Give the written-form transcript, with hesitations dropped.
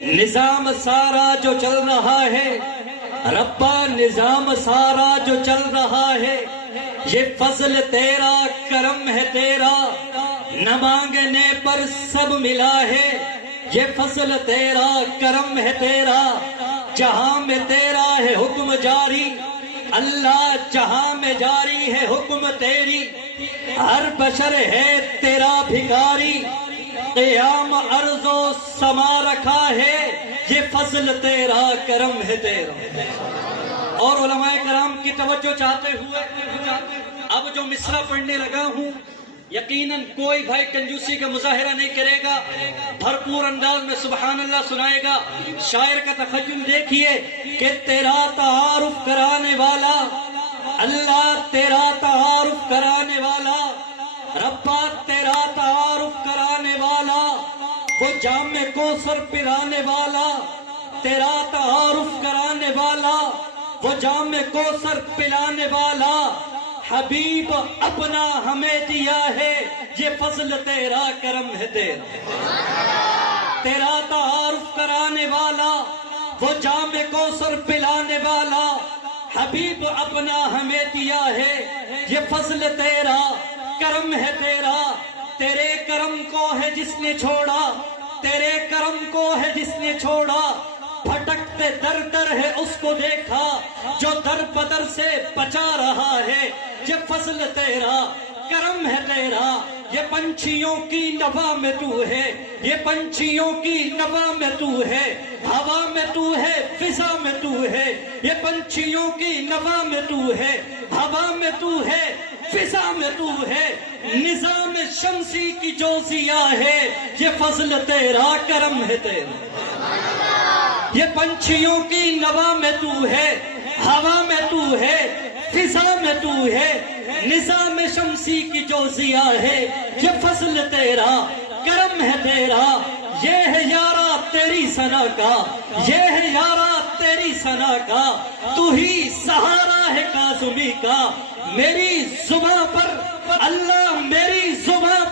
نظام سارا جو چل رہا ہے ربا، نظام سارا جو چل رہا ہے، یہ فضل تیرا، کرم ہے تیرا، نہ مانگنے پر سب ملا ہے، یہ فضل تیرا، کرم ہے تیرا، جہاں میں تیرا ہے حکم جاری، اللہ جہاں میں جاری ہے حکم تیری، ہر بشر ہے تیرا بھکاری، قیام ارض و سما رکھا ہے، یہ فضل تیرا، کرم ہے تیرا۔ اور علماء کرام کی توجہ چاہتے ہوئے اب جو مصرع پڑھنے لگا ہوں، یقیناً کوئی بھائی کنجوسی کا مظاہرہ نہیں کرے گا، بھرپور انداز میں سبحان اللہ سنائے گا۔ شاعر کا تخیل دیکھیے کہ تیرا تعارف کرانے والا اللہ، تیرا تعارف کرانے والا ربا، تیرا تعارف کرانے والا، وہ جام کوثر پلانے والا، تیرا تعارف کرانے والا، وہ جام کوثر پلانے والا، حبیب اپنا ہمیں دیا ہے، یہ فضل تیرا، کرم ہے تیرا۔ تیرا تعارف کرانے والا، وہ جام کوثر پلانے والا، حبیب اپنا ہمیں دیا ہے، یہ فضل تیرا، کرم ہے تیرا۔ تیرے کرم کو ہے جس نے چھوڑا، تیرے کرم کو ہے جس نے چھوڑا، بھٹکتے در در ہے اس کو دیکھا، جو در بدر سے بچا رہا ہے، یہ فضل تیرا، کرم ہے تیرا۔ یہ پنچھیوں کی نوا میں تو ہے، یہ پنچھیوں کی نوا میں تو ہے، ہوا میں تو ہے، فضا میں تو ہے، یہ پنچھیوں کی نوا میں تو ہے، ہوا میں تو ہے، فضا میں تو ہے، نظام شمسی کی جو ضیاء ہے، یہ فضل تیرا، کرم ہے تیرا۔ یہ پنچھیوں کی نوا میں تو ہے، ہوا میں تو ہے، فضا میں تو ہے، نظام شمسی کی جو ضیاء ہے، یہ فضل تیرا، کرم ہے تیرا۔ یہ ہے یارا تیری ثنا کا، یہ ہے یارا تیری ثنا کا، تو ہی سہارا ہے کاظمی کا، میری زباں پر اللہ، میری زباں